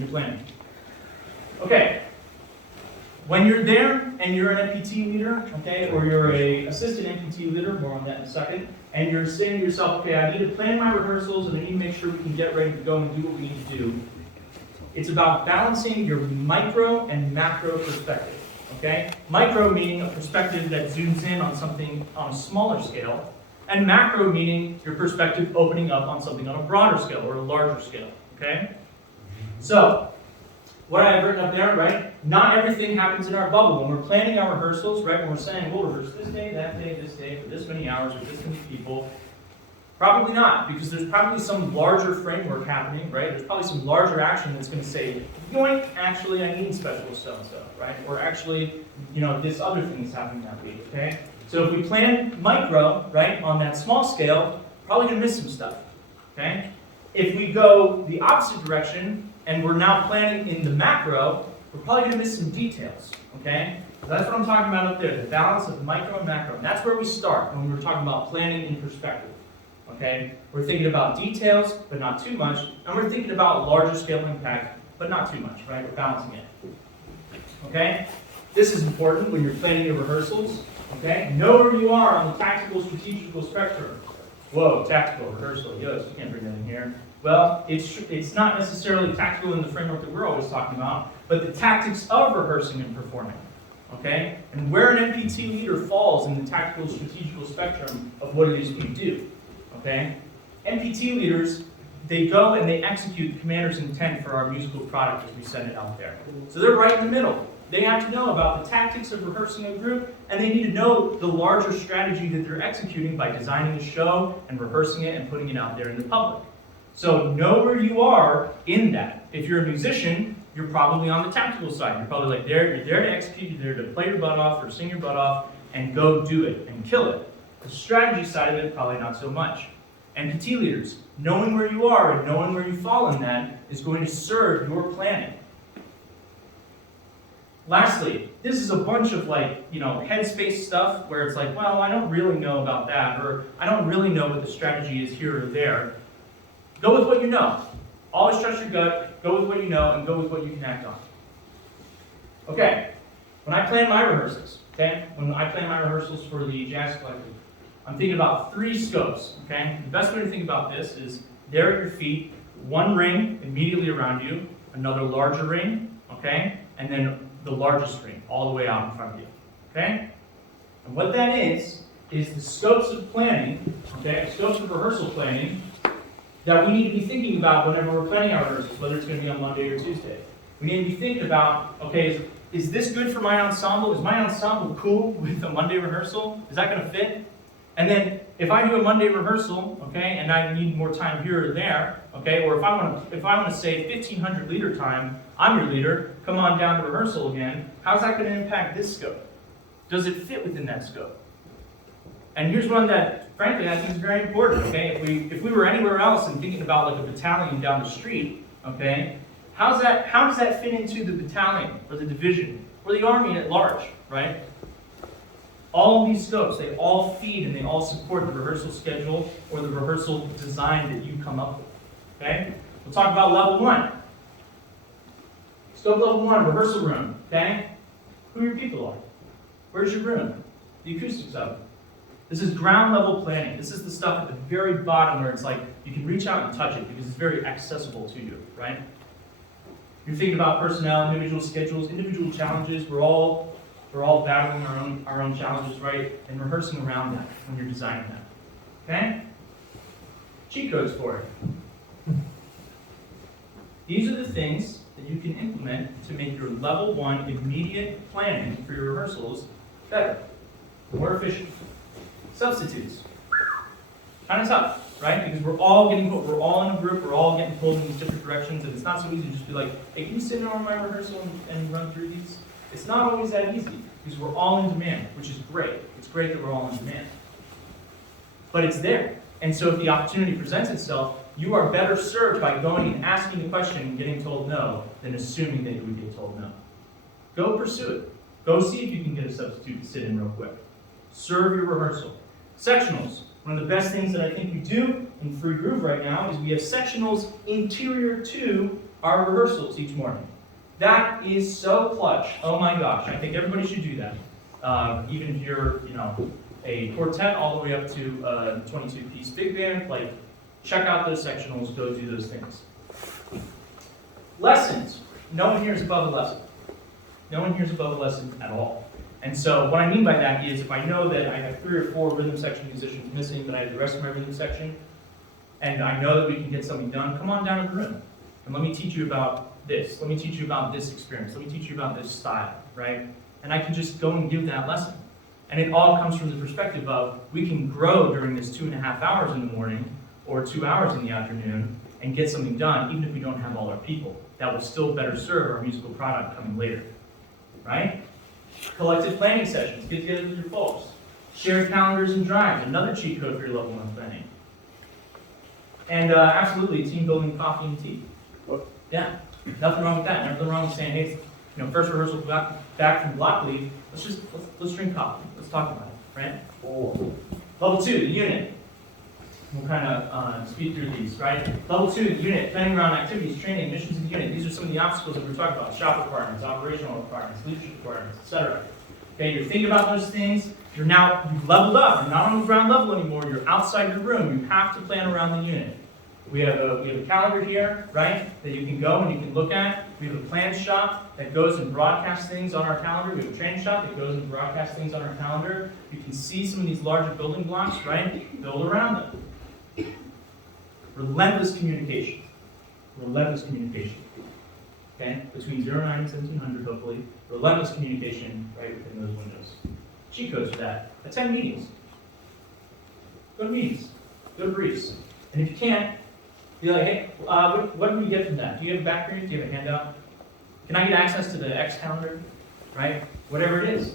in your planning. Okay. When you're there and you're an MPT leader, okay, or you're a assistant MPT leader, more on that in a second, and you're saying to yourself, okay, I need to plan my rehearsals and I need to make sure we can get ready to go and do what we need to do. It's about balancing your micro and macro perspective, okay? Micro meaning a perspective that zooms in on something on a smaller scale, and macro meaning your perspective opening up on something on a broader scale or a larger scale, okay? So, what I have written up there, right? Not everything happens in our bubble. When we're planning our rehearsals, right? When we're saying, we'll rehearse this day, this day, for this many hours, with this many people. Probably not, because there's probably some larger framework happening, right? There's probably some larger action that's going to say, yoink, actually I need specialist so-and-so, right? Or actually, this other thing is happening that week, okay? So if we plan micro, right, on that small scale, probably going to miss some stuff, okay? If we go the opposite direction, and we're now planning in the macro, we're probably going to miss some details, okay? So that's what I'm talking about up there, the balance of micro and macro. And that's where we start when we're talking about planning in perspective, okay? We're thinking about details, but not too much, and we're thinking about larger scale impact, but not too much, right? We're balancing it, okay? This is important when you're planning your rehearsals, okay? Know where you are on the tactical, strategical spectrum. Whoa, tactical, rehearsal, yes, you can't bring that in here. Well, it's not necessarily tactical in the framework that we're always talking about, but the tactics of rehearsing and performing, okay? And where an MPT leader falls in the tactical, strategical spectrum of what it is we do, okay? MPT leaders, they go and they execute the commander's intent for our musical product as we send it out there. So they're right in the middle. They have to know about the tactics of rehearsing a group, and they need to know the larger strategy that they're executing by designing the show and rehearsing it and putting it out there in the public. So know where you are in that. If you're a musician, you're probably on the tactical side. You're probably like you're there to execute, you're there to play your butt off or sing your butt off and go do it and kill it. The strategy side of it, probably not so much. MPT leaders, knowing where you are and knowing where you fall in that is going to serve your planning. Lastly, this is a bunch of headspace stuff where it's like, well, I don't really know about that, or I don't really know what the strategy is here or there. Go with what you know. Always trust your gut, go with what you know, and go with what you can act on. Okay, when I plan my rehearsals, for the Jazz Collective, I'm thinking about 3 scopes, okay? The best way to think about this is there at your feet, one ring immediately around you, another larger ring, okay? And then the largest ring, all the way out in front of you, okay? And what that is the scopes of planning, okay? Scopes of rehearsal planning, that we need to be thinking about whenever we're planning our rehearsals, whether it's going to be on Monday or Tuesday. We need to be thinking about, okay, is this good for my ensemble? Is my ensemble cool with a Monday rehearsal? Is that going to fit? And then if I do a Monday rehearsal, okay, and I need more time here or there, okay, or if I want to say 1,500 leader time, I'm your leader, come on down to rehearsal again, how's that going to impact this scope? Does it fit within that scope? And here's one that, frankly, I think is very important, okay? If we were anywhere else and thinking about like a battalion down the street, okay, how does that fit into the battalion or the division or the army at large, right? All of these scopes, they all feed and they all support the rehearsal schedule or the rehearsal design that you come up with, okay? We'll talk about level 1. Scope level 1, rehearsal room, okay? Who your people are. Where's your room? The acoustics of it. This is ground level planning. This is the stuff at the very bottom where it's like you can reach out and touch it because it's very accessible to you, right? You're thinking about personnel, individual schedules, individual challenges. We're all battling our own challenges, right? And rehearsing around that when you're designing that. Okay? Cheat codes for it. These are the things that you can implement to make your level 1 immediate planning for your rehearsals better, more efficient. Substitutes. Kind of tough, right? Because we're all in a group, we're all getting pulled in these different directions, and it's not so easy to just be like, hey, can you sit down on my rehearsal and run through these? It's not always that easy, because we're all in demand, which is great. It's great that we're all in demand. But it's there. And so if the opportunity presents itself, you are better served by going and asking the question and getting told no than assuming that you would get told no. Go pursue it. Go see if you can get a substitute to sit in real quick. Serve your rehearsal. Sectionals. One of the best things that I think we do in Free Groove right now is we have sectionals interior to our rehearsals each morning. That is so clutch. Oh my gosh, I think everybody should do that. Even if you're, a quartet all the way up to a 22-piece big band, like, check out those sectionals, go do those things. Lessons. No one here is above a lesson. No one here is above a lesson at all. And so what I mean by that is if I know that I have 3 or 4 rhythm section musicians missing, but I have the rest of my rhythm section, and I know that we can get something done, come on down to the room. And let me teach you about this. Let me teach you about this experience. Let me teach you about this style, right? And I can just go and give that lesson. And it all comes from the perspective of we can grow during this 2.5 hours in the morning or 2 hours in the afternoon and get something done even if we don't have all our people. That will still better serve our musical product coming later, right? Collective planning sessions, get together with your folks. Shared calendars and drives, another cheat code for your level 1 planning. And absolutely, team building coffee and tea. Yeah, nothing wrong with that. Nothing wrong with saying, hey, first rehearsal back from block leave, let's drink coffee. Let's talk about it, right? Oh. Level 2, the unit. We'll kind of speed through these, right? Level 2, the unit, planning around activities, training, missions of the unit. These are some of the obstacles that we're talking about. Shop requirements, operational requirements, leadership requirements, etc. Okay, you're thinking about those things. You've leveled up. You're not on the ground level anymore. You're outside your room. You have to plan around the unit. We have a calendar here, right, that you can go and you can look at. We have a plan shop that goes and broadcasts things on our calendar. We have a training shop that goes and broadcasts things on our calendar. You can see some of these larger building blocks, right? Build around them. Relentless communication. Relentless communication. Okay? Between 09 and 1700, hopefully. Relentless communication right within those windows. Cheat codes for that. Attend meetings. Go to meetings. Go to briefs. And if you can't, be like, hey, what do we get from that? Do you have a back period? Do you have a handout? Can I get access to the X calendar? Right? Whatever it is.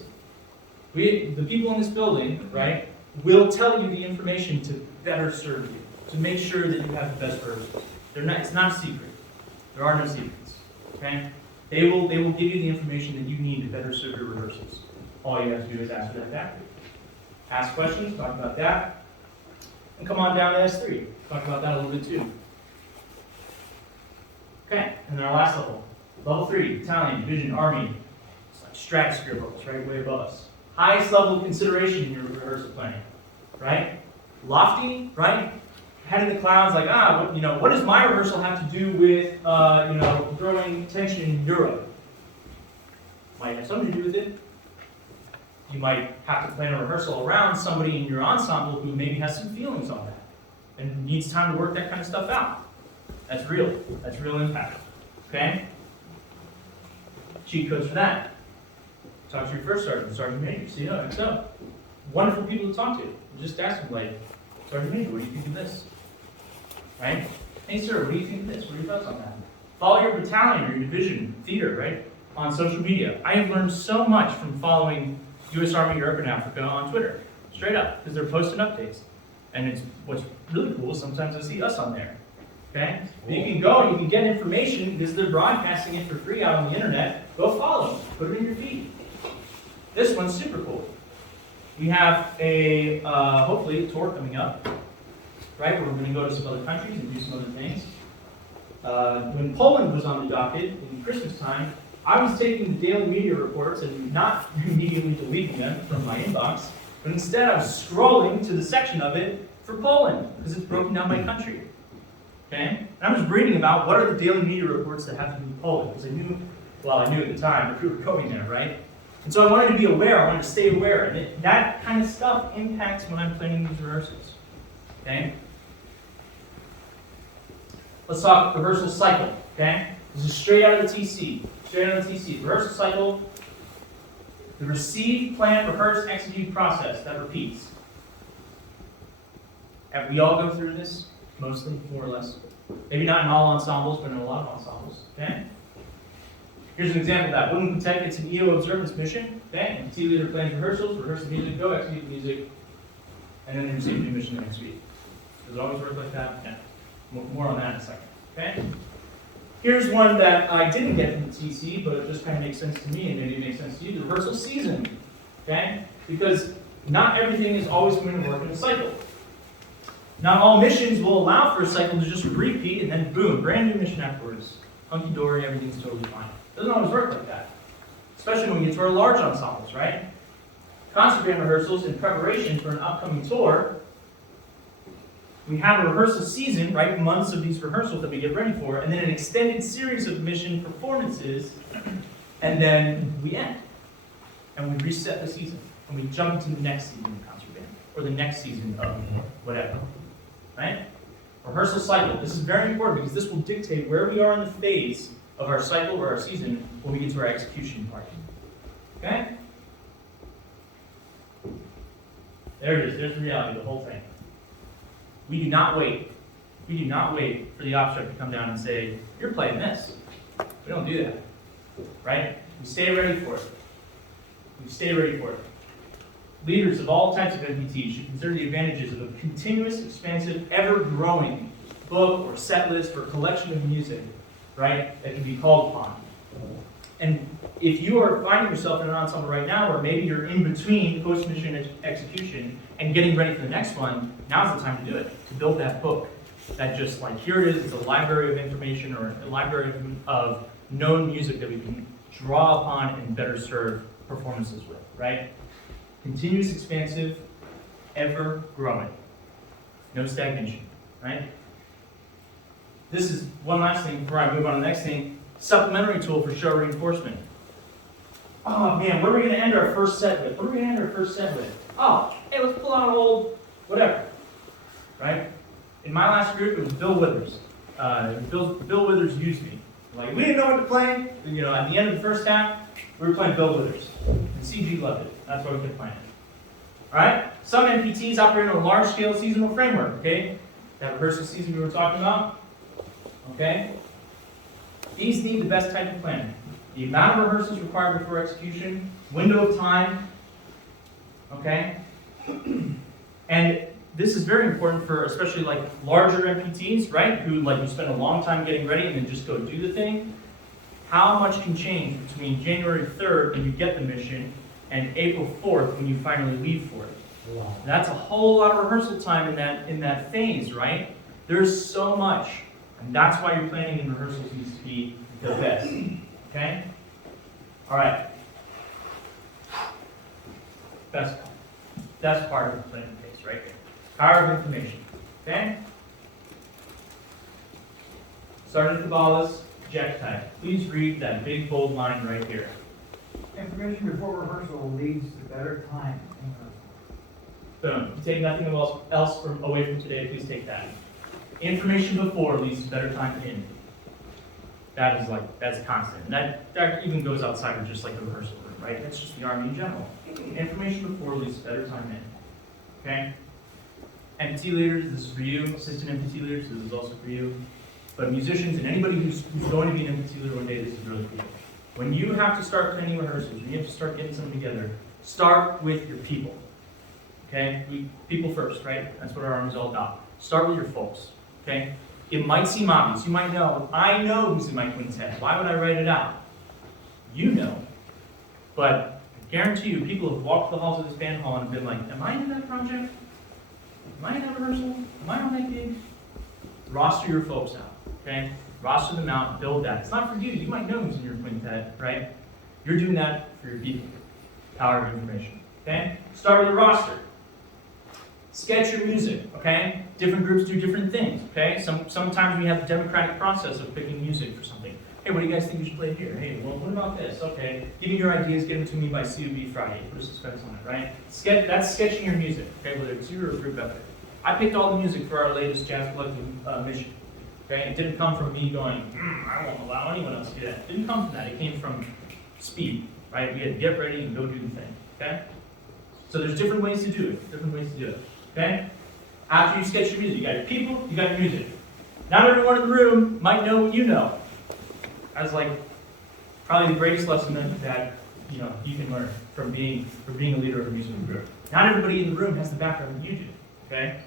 The people in this building, right, will tell you the information to better serve you, to make sure that you have the best version. It's not a secret. There are no secrets. Okay? They will give you the information that you need to better serve your rehearsals. All you have to do is ask for that back period. Ask questions, talk about that, and come on down to S3. Talk about that a little bit too. Okay, and then our last level. Level 3, battalion, division, army. It's like stratosphere levels, right, way above us. Highest level of consideration in your rehearsal planning, right? Lofty, right? Head in the clouds, like, what does my rehearsal have to do with, throwing tension in Europe? Might have something to do with it. You might have to plan a rehearsal around somebody in your ensemble who maybe has some feelings on that and needs time to work that kind of stuff out. That's real. That's real impact. Okay? Cheat codes for that. Talk to your first sergeant, sergeant major, CO, XO. Wonderful people to talk to. Just ask them, like, sergeant major, what do you think of this? Right? Hey, sir, what do you think of this? What are your thoughts on that? Follow your battalion or your division, theater, right? On social media. I have learned so much from following U.S. Army Europe and Africa on Twitter. Straight up, because they're posting updates. And what's really cool is sometimes I see us on there. Okay? But you can go and you can get information because they're broadcasting it for free out on the internet. Go follow them. Put it in your feed. This one's super cool. We have hopefully, a tour coming up, right? Where we're going to go to some other countries and do some other things. When Poland was on the docket in Christmas time, I was taking the daily media reports and not immediately deleting them from my inbox, but instead I was scrolling to the section of it for Poland because it's broken down by country. Okay? And I was reading about what are the daily media reports that have to do with Poland, because I knew at the time that we were going there, right? And so I wanted to be aware, I wanted to stay aware, and that kind of stuff impacts when I'm planning these rehearsals. Okay? Let's talk rehearsal cycle, okay? This is straight out of the TC. Straight out of the TC. Rehearsal cycle, the receive, plan, rehearse, execute process that repeats. Have we all go through this? Mostly, more or less. Maybe not in all ensembles, but in a lot of ensembles. Okay? Here's an example of that. Woodland Quintet gets an EO observance mission. Okay? And T leader plans rehearsals, rehearse the music, go execute the music, and then receive the mission the next week. Does it always work like that? Yeah. More on that in a second. Okay? Here's one that I didn't get from the TC, but it just kind of makes sense to me, and maybe it makes sense to you. The rehearsal season. Okay? Because not everything is always going to work in a cycle. Not all missions will allow for a cycle to just repeat and then boom, brand new mission afterwards. hunky-dory, everything's totally fine. Doesn't always work like that, especially when we get to our large ensembles, right? Concert band rehearsals in preparation for an upcoming tour. We have a rehearsal season, right? Months of these rehearsals that we get ready for, and then an extended series of mission performances, and then we end. And we reset the season, and we jump into the next season of concert band, or the next season of whatever, right? Rehearsal cycle. This is very important because this will dictate where we are in the phase of our cycle or our season when we get to our execution part. Okay? There it is. There's the reality, the whole thing. We do not wait. We do not wait for the obstruct to come down and say, you're playing this. We don't do that. Right? We stay ready for it. We stay ready for it. Leaders of all types of MPTs should consider the advantages of a continuous, expansive, ever-growing book or set list or collection of music, right, that can be called upon. And if you are finding yourself in an ensemble right now, or maybe you're in between post-mission execution and getting ready for the next one, now's the time to do it, to build that book. That just like, here it is, it's a library of information or a library of known music that we can draw upon and better serve performances with, right? Continuous, expansive, ever growing. No stagnation, right? This is one last thing before I move on to the next thing. Supplementary tool for show reinforcement. Oh man, what are we going to end our first set with? What are we going to end our first set with? Oh, hey, let's pull out an old whatever, right? In my last group, it was Bill Withers. Bill Withers used me. Like, we didn't know what to play. You know, at the end of the first half, we were playing Bill Withers. And CG loved it. That's why we kept playing it. Alright? Some MPTs operate on a large-scale seasonal framework, okay? That rehearsal season we were talking about. Okay? These need the best type of planning. The amount of rehearsals required before execution, window of time, okay? And this is very important for especially like larger MPTs, right? Who like you spend a long time getting ready and then just go do the thing. How much can change between January 3rd when you get the mission and April 4th when you finally leave for it? Wow. That's a whole lot of rehearsal time in that phase, right? There's so much. And that's why your planning and rehearsals needs to be the best. Okay? Alright. That's part of the planning phase, right? Power of information. Okay? Sergeant Caballas, Jack type. Please read that big bold line right here. Information before rehearsal leads to better time in rehearsal. Boom. Take nothing else away from today, please take that. Information before leads to better time in. That's constant. And that even goes outside of just like the rehearsal room, right? That's just the Army in general. Information before leads to better time in. Okay? MPT leaders, this is for you. Assistant MPT leaders, this is also for you. But musicians and anybody who's going to be an MPT leader one day, this is really cool. When you have to start planning rehearsals, when you have to start getting something together, start with your people. Okay? People first, right? That's what our Army's all about. Start with your folks. Okay? It might seem obvious. You might know, I know who's in my quintet. Why would I write it out? You know. But I guarantee you, people have walked the halls of this band hall and been like, am I in that project? Am I in that rehearsal? Am I on that gig? Roster your folks out. Okay? Roster them out, build that. It's not for you. You might know who's in your quintet, right? You're doing that for your people. Power of information. Okay? Start with a roster. Sketch your music, okay? Different groups do different things, okay? Sometimes we have the democratic process of picking music for something. Hey, what do you guys think we should play here? Hey, well, what about this? Okay, give me your ideas, get them to me by COB Friday. Put a suspense on it, right? That's sketching your music, okay? Whether it's you or a group effort. I picked all the music for our latest Jazz Collective mission, okay? It didn't come from me going, I won't allow anyone else to do that. It didn't come from that. It came from speed, right? We had to get ready and go do the thing, okay? So there's different ways to do it, okay? After you sketch your music, you got your people, you got your music. Not everyone in the room might know what you know. That's like probably the greatest lesson that you can learn from being a leader of a musical group. Not everybody in the room has the background that you do. Okay?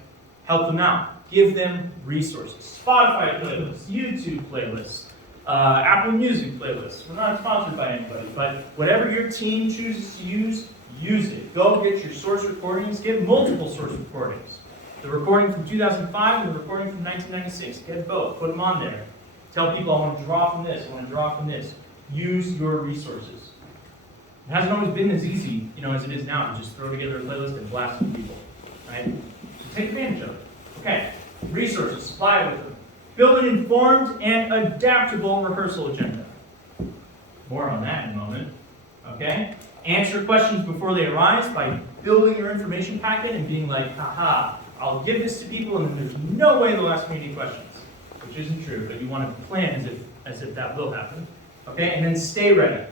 Help them out. Give them resources. Spotify playlists, YouTube playlists, Apple Music playlists. We're not sponsored by anybody, but whatever your team chooses to use it. Go get your source recordings. Get multiple source recordings. The recording from 2005 and the recording from 1996. Get both. Put them on there. Tell people, I want to draw from this, I want to draw from this. Use your resources. It hasn't always been as easy, as it is now, to just throw together a playlist and blast some people, right? So take advantage of it. Okay, resources, supply with them. Build an informed and adaptable rehearsal agenda. More on that in a moment, okay? Answer questions before they arise by building your information packet and being like, haha, I'll give this to people and then there's no way they'll ask me any questions, which isn't true, but you want to plan as if that will happen, okay? And then stay ready,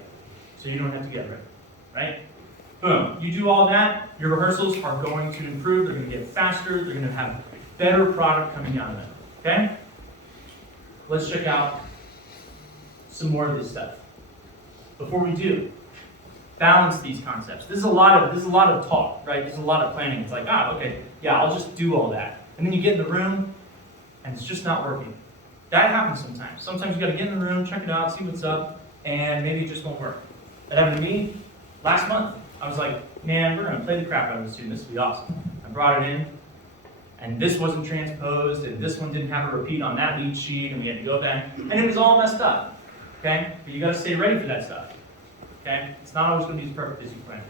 so you don't have to get ready, right? Boom, you do all that, your rehearsals are going to improve, they're going to get faster, they're going to have better product coming out of them, okay? Let's check out some more of this stuff. Before we do, balance these concepts. This is a lot of talk, right? This is a lot of planning. It's like, okay, yeah, I'll just do all that. And then you get in the room, and it's just not working. That happens sometimes. Sometimes you got to get in the room, check it out, see what's up, and maybe it just won't work. That happened to me last month. I was like, man, we're going to play the crap out of this tune. This will be awesome. I brought it in, and this wasn't transposed, and this one didn't have a repeat on that lead sheet, and we had to go back, and it was all messed up. Okay? But you got to stay ready for that stuff. Okay? It's not always going to be as perfect as you plan.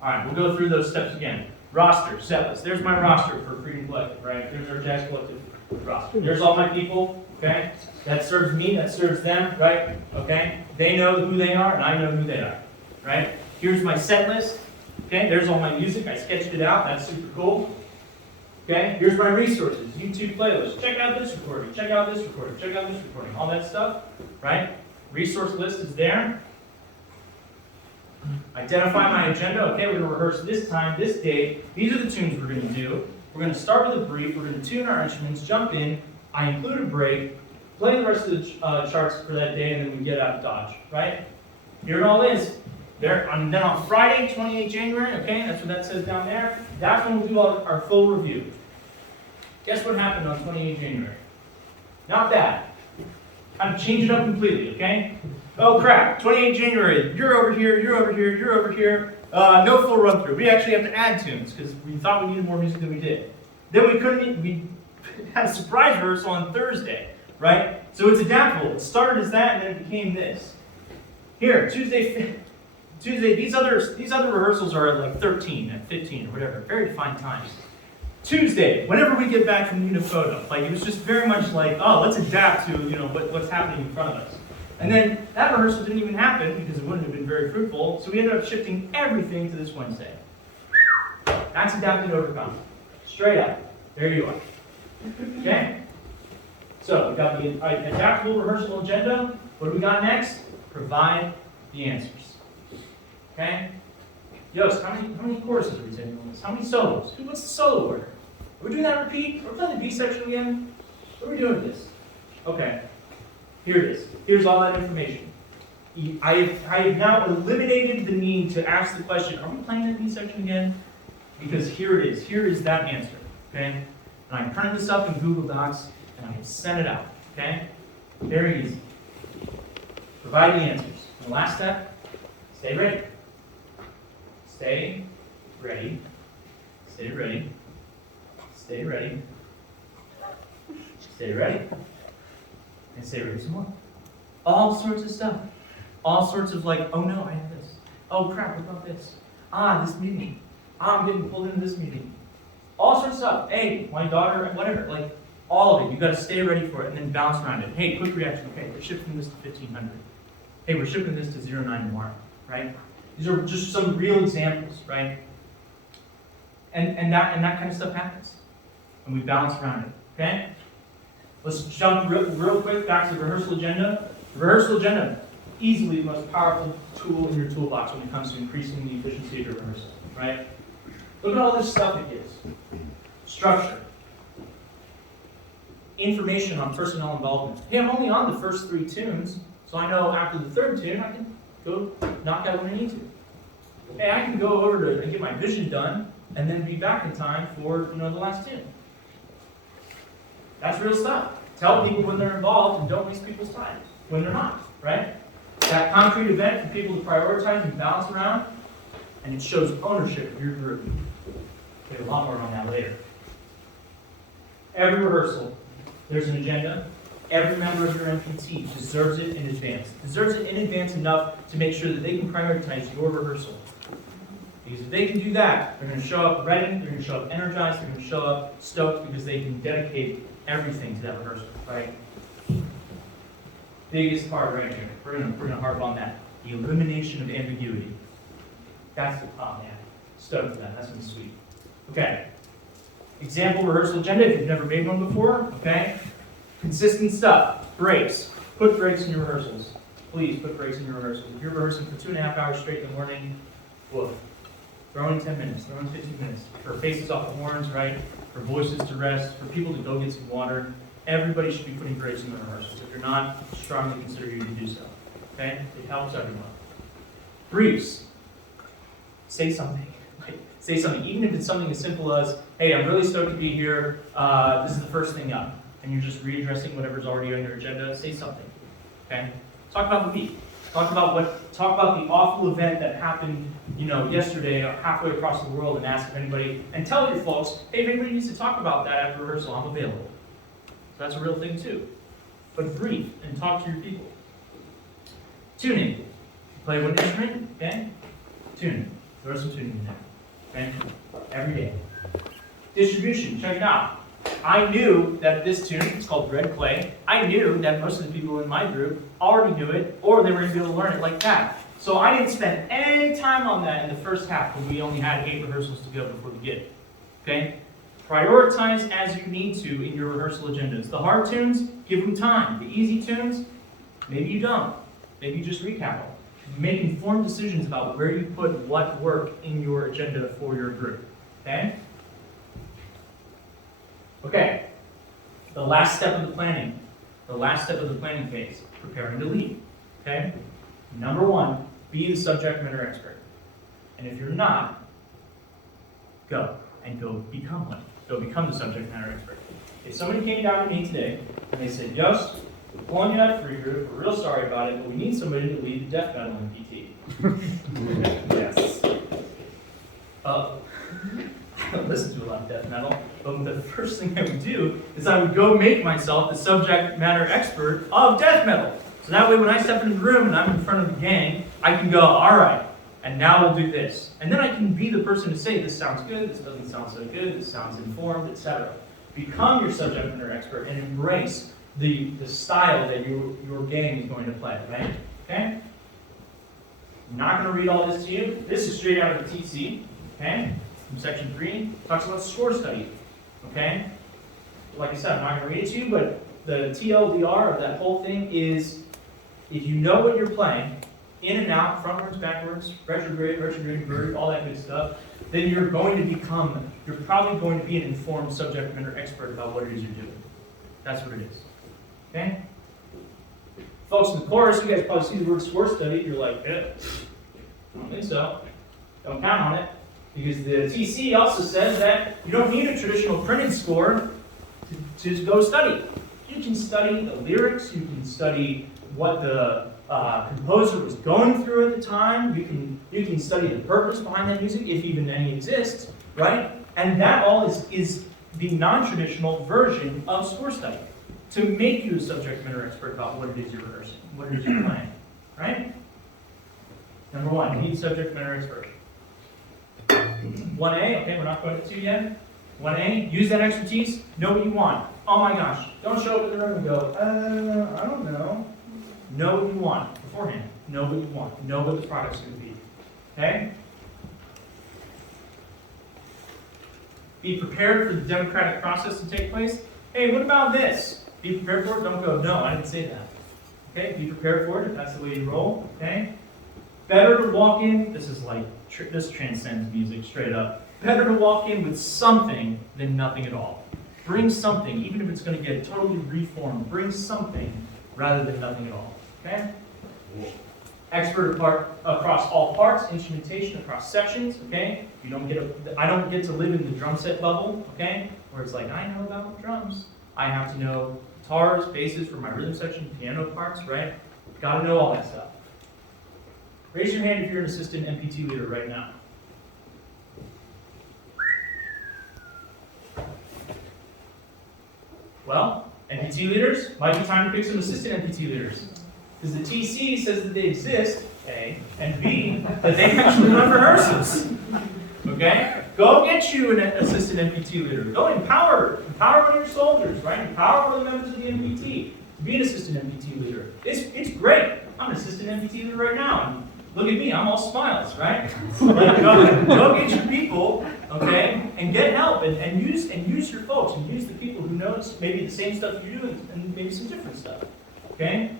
All right, we'll go through those steps again. Roster, set list. There's my roster for Freedom Collective, right? There's our Jazz Collective roster. There's all my people, okay? That serves me, that serves them, right? Okay? They know who they are, and I know who they are, right? Here's my set list. Okay? There's all my music. I sketched it out. That's super cool. Okay? Here's my resources. YouTube playlist. Check out this recording. Check out this recording. Check out this recording. All that stuff, right? Resource list is there. Identify my agenda. Okay, we're going to rehearse this time, this date. These are the tunes we're going to do. We're going to start with a brief. We're going to tune our instruments, jump in. I include a break, play the rest of the charts for that day, and then we get out of Dodge, right? Here it all is. And then on Friday, 28 January, okay, that's what that says down there. That's when we'll do our full review. Guess what happened on 28 January? Not bad. Kind of change it up completely, okay? Oh crap, 28 January, you're over here, you're over here, you're over here. No full run through. We actually have to add tunes because we thought we needed more music than we did. Then we had a surprise rehearsal on Thursday, right? So it's adaptable. It started as that and then it became this. Here, Tuesday, these other rehearsals are at like 13 and 15 or whatever, very defined times. Tuesday, whenever we get back from Uniphoto, like it was just very much like, oh, let's adapt to what's happening in front of us. And then that rehearsal didn't even happen because it wouldn't have been very fruitful, so we ended up shifting everything to this Wednesday. That's adapt and overcome. Straight up. There you are. Okay? So we got the adaptable rehearsal agenda. What do we got next? Provide the answers. Okay? Yost, how many choruses are we taking on this? How many solos? What's the solo order? Are we doing that repeat? Are we playing the B section again? What are we doing with this? Okay. Here it is. Here's all that information. I have now eliminated the need to ask the question, are we playing that B section again? Because here it is. Here is that answer. Okay? And I print this up in Google Docs and I can send it out. Okay? Very easy. Provide the answers. And the last step, stay ready. Stay ready. Stay ready. Stay ready. Stay ready. And stay ready some more. All sorts of stuff. All sorts of like, oh no, I have this. Oh crap, what about this? This meeting. I'm getting pulled into this meeting. All sorts of stuff. Hey, my daughter, whatever. Like, all of it. You got to stay ready for it and then bounce around it. Hey, quick reaction. Okay, we're shifting this to 1500. Hey, we're shipping this to 09 tomorrow, right? These are just some real examples, right? And that kind of stuff happens. And we bounce around it, okay? Let's jump real quick back to the rehearsal agenda. The rehearsal agenda, easily the most powerful tool in your toolbox when it comes to increasing the efficiency of your rehearsal, right? Look at all this stuff it gives. Structure. Information on personnel involvement. Hey, I'm only on the first 3 tunes, so I know after the 3rd tune, I can go knock out when I need to. Hey, I can go over to and get my vision done, and then be back in time for the last tune. That's real stuff. Tell people when they're involved and don't waste people's time when they're not, right? That concrete event for people to prioritize and balance around, and it shows ownership of your group. We have a lot more on that later. every rehearsal, there's an agenda. Every member of your MPT deserves it in advance. Deserves it in advance enough to make sure that they can prioritize your rehearsal. Because if they can do that, they're going to show up ready, they're going to show up energized, they're going to show up stoked because they can dedicate everything to that rehearsal, right? Biggest part right here. We're gonna harp on that. The elimination of ambiguity. That's the top, man. Stoked for that. That's gonna be sweet. Okay. Example rehearsal agenda if you've never made one before. Okay. Consistent stuff. Breaks. Put breaks in your rehearsals. Please put breaks in your rehearsals. If you're rehearsing for 2.5 hours straight in the morning, woof. Throw in 10 minutes. Throw in 15 minutes. For faces off the horns, right? For voices to rest. For people to go get some water. Everybody should be putting breaks in their rehearsals. If you're not, strongly consider you to do so. Okay? It helps everyone. Briefs. Say something. Right? Say something. Even if it's something as simple as, hey, I'm really stoked to be here. This is the first thing up. And you're just readdressing whatever's already on your agenda. Say something. Okay? Talk about the week. Talk about the awful event that happened, yesterday halfway across the world and ask if anybody, and tell your folks, hey, if anybody needs to talk about that after rehearsal, I'm available. That's a real thing too. But brief and talk to your people. Tuning. You play one instrument, okay? Tune. Throw some tuning in there. Okay? Every day. Distribution, check it out. I knew that this tune, it's called Red Clay, I knew that most of the people in my group already knew it, or they were going to be able to learn it like that. So I didn't spend any time on that in the first half when we only had 8 rehearsals to go before the gig. Okay? Prioritize as you need to in your rehearsal agendas. The hard tunes, give them time. The easy tunes, maybe you don't. Maybe you just recap them. Make informed decisions about where you put what work in your agenda for your group. Okay? Okay. The last step of the planning. The last step of the planning phase. Preparing to lead. Okay? Number 1, be the subject matter expert. And if you're not, go. And go become one. Go become the subject matter expert. If somebody came down to me today and they said, Yost, we're pulling you out of free group, we're real sorry about it, but we need somebody to lead the death metal in PT. Yes. I don't listen to a lot of death metal, but the first thing I would do is I would go make myself the subject matter expert of death metal. So that way when I step into the room and I'm in front of the gang, I can go, all right, and now we'll do this. And then I can be the person to say, this sounds good, this doesn't sound so good, this sounds informed, etc. Become your subject matter expert and embrace the style that your gang is going to play, right? Okay? I'm not going to read all this to you. This is straight out of the TC, okay? From section 3, talks about score study, okay? Like I said, I'm not going to read it to you, but the TLDR of that whole thing is, if you know what you're playing, in and out, frontwards, backwards, retrograde, inverted, all that good stuff, then you're probably going to be an informed subject matter expert about what it is you're doing. That's what it is. Okay? Folks in the chorus, you guys probably see the word score study, you're like, I don't think so. Don't count on it. Because the TC also says that you don't need a traditional printed score to go study. You can study the lyrics, you can study what the composer was going through at the time, you can study the purpose behind that music, if even any exists, right? And that all is the non-traditional version of score study, to make you a subject matter expert about what it is you're rehearsing, what it is you're playing, right? Number 1, need subject matter expert. 1A, okay, we're not going to 2 yet. 1A, use that expertise, know what you want. Oh my gosh, don't show up in the room and go, I don't know. Know what you want beforehand. Know what you want. Know what the product's going to be. Okay? Be prepared for the democratic process to take place. Hey, what about this? Be prepared for it. Don't go, no, I didn't say that. Okay? Be prepared for it if that's the way you roll. Okay? Better to walk in, this transcends music straight up. Better to walk in with something than nothing at all. Bring something, even if it's going to get totally reformed. Bring something rather than nothing at all. Okay? Expert across all parts, instrumentation across sections. Okay? I don't get to live in the drum set bubble. Okay? Where it's like, I know about drums. I have to know guitars, basses for my rhythm section, piano parts, right? Got to know all that stuff. Raise your hand if you're an assistant MPT leader right now. Well, NPT leaders, might be time to pick some assistant NPT leaders. Because the TC says that they exist, A, and B, that they actually run rehearsals. Okay? Go get you an assistant NPT leader. Go empower one of your soldiers, right? Empower one of the members of the NPT to be an assistant NPT leader. It's great. I'm an assistant NPT leader right now. And look at me, I'm all smiles, right? Like, go get your people, okay, and get help and use your folks and use the people who know maybe the same stuff you do and maybe some different stuff. Okay?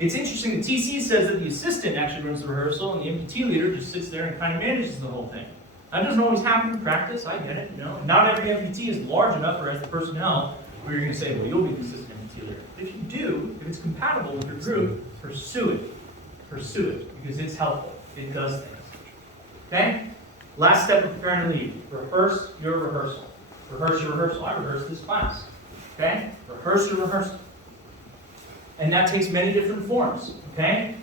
It's interesting, the TC says that the assistant actually runs the rehearsal and the MPT leader just sits there and kind of manages the whole thing. That doesn't always happen in practice, I get it, you know. Not every MPT is large enough or has the personnel where you're going to say, well, you'll be the assistant MPT leader. If you do, if it's compatible with your group, pursue it. Pursue it, because it's helpful. It does things. Okay? Last step of preparing to lead. Rehearse your rehearsal. Rehearse your rehearsal. I rehearsed this class. Okay? Rehearse your rehearsal. And that takes many different forms. Okay?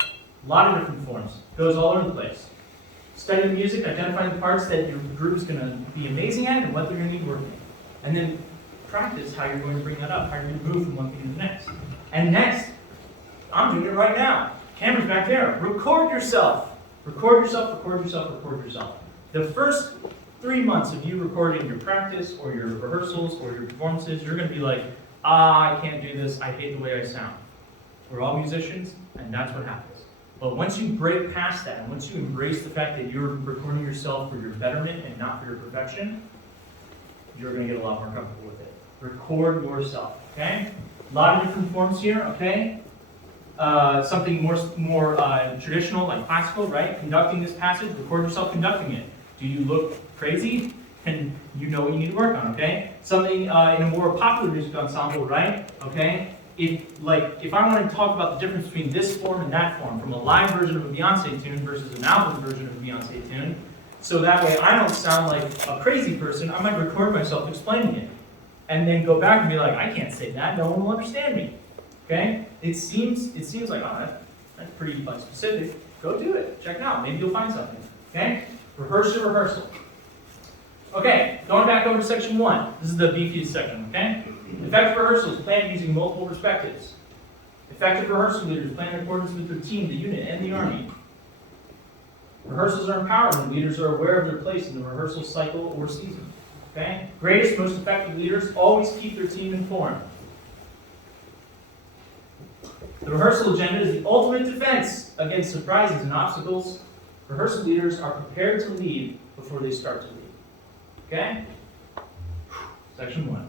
A lot of different forms. Goes all over the place. Study the music, identify the parts that your group is going to be amazing at and what they're going to need working. And then practice how you're going to bring that up, how you're going to move from one thing to the next. And next, I'm doing it right now. Camera's back there. Record yourself. Record yourself, record yourself, record yourself. The first 3 months of you recording your practice or your rehearsals or your performances, you're going to be like, I can't do this. I hate the way I sound. We're all musicians, and that's what happens. But once you break past that, and once you embrace the fact that you're recording yourself for your betterment and not for your perfection, you're going to get a lot more comfortable with it. Record yourself, okay? A lot of different forms here, okay? Something more traditional, like classical, right? Conducting this passage, record yourself conducting it. Do you look crazy? And you know what you need to work on, okay? Something in a more popular music ensemble, right? Okay? If I want to talk about the difference between this form and that form, from a live version of a Beyonce tune versus an album version of a Beyonce tune, so that way I don't sound like a crazy person, I might record myself explaining it. And then go back and be like, I can't say that, no one will understand me. Okay? It seems like, oh, that's pretty specific. Go do it. Check it out. Maybe you'll find something. Okay? Rehearse your rehearsal. Okay, going back over to section 1. This is the beefiest section, okay? Effective rehearsals planned using multiple perspectives. Effective rehearsal leaders plan in accordance with their team, the unit, and the army. Rehearsals are empowering. Leaders are aware of their place in the rehearsal cycle or season. Okay? Greatest, most effective leaders always keep their team informed. The rehearsal agenda is the ultimate defense against surprises and obstacles. Rehearsal leaders are prepared to lead before they start to lead. Okay? Section 1.